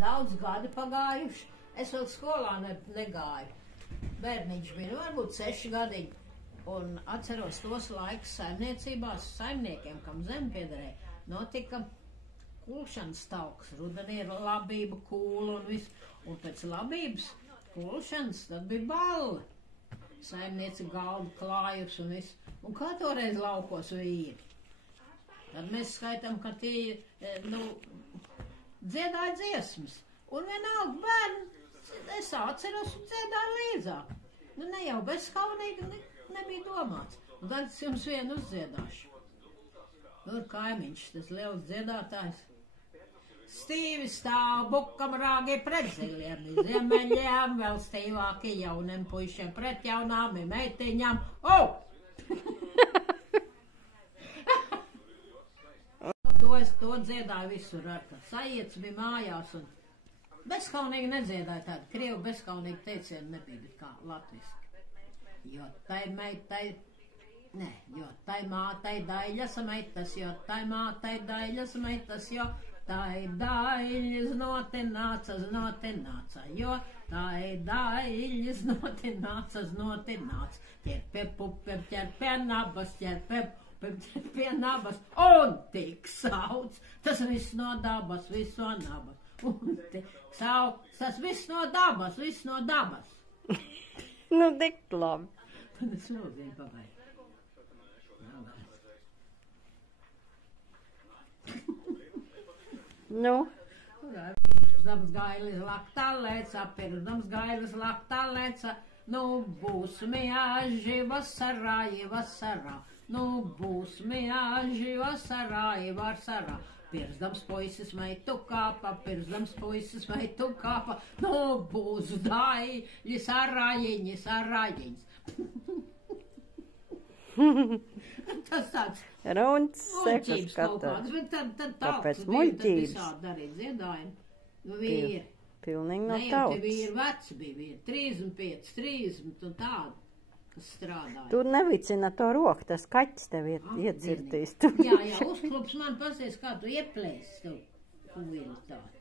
daudz gadi pagājuši. Es vēl skolā negāju. Bērniņš bija, varbūt 6 gadiņi. Un atceros tos laikus saimniecībās, saimniekiem, kam zem piederēja, notika kulšanas tauks. Rudenī ir labība, kūla un viss. Un pēc labības kulšanas tad bija balle. Saimnieci galdu klājus un viss. Un kā toreiz laukos vīri? Tad mēs skaitām, ka tie, dziedāja dziesmas. Un vienalga bērni, es atceros un dziedāju līdzāk. Ne jau bezskaunīgi nebija domāts. Un tad es jums vienu uzdziedāšu. Ir kaimiņš, tas liels dziedātājs. Stīvi stāv bukam rāgi pret ziliem, ziemeļiem, vēl stīvāki jauniem puišiem pret jaunām meitiņām. To dziedāju visur, ka sajiets bija mājās un bezskaunīgi nedziedāju tādu. Krievu bezskaunīgi teicienu nebija kā latviski. Jo tai mātai daļas meitas, jo tai mātai daļas meitas, jo tai daļas notināca, jo tai daļas notināca. Ķer pie pupiem, ķer pie nabas, pie nabas, un tik sauc, tas viss no dabas, viss no nabas, un tik sauc, tas viss no dabas. Nu, tik labi. Tad es lūdzīju pagāju. Nu? Dams gailis laktā lēca, pirms gailis laktā lēca, būs mieži vasarā. Būs mieži vasarā. Pirzdams puisis meitu kāpa, būs daļas arājiņas. Tas tāds muļķības kaut kāds, bet tad Kāpēc tauks muļķības? bija, tad visādi darīt dziedājumi. Vīri. Pilnīgi no Ne jau tie tautas. vīri veci bija vīri, 35, 30 un tādi, kas strādāja. Tu nevicina to roku, tas kaķis tev iedzirtīs. Jā, uzklups man pasies, kā tu ieplēsi tev, tu vīri tāds.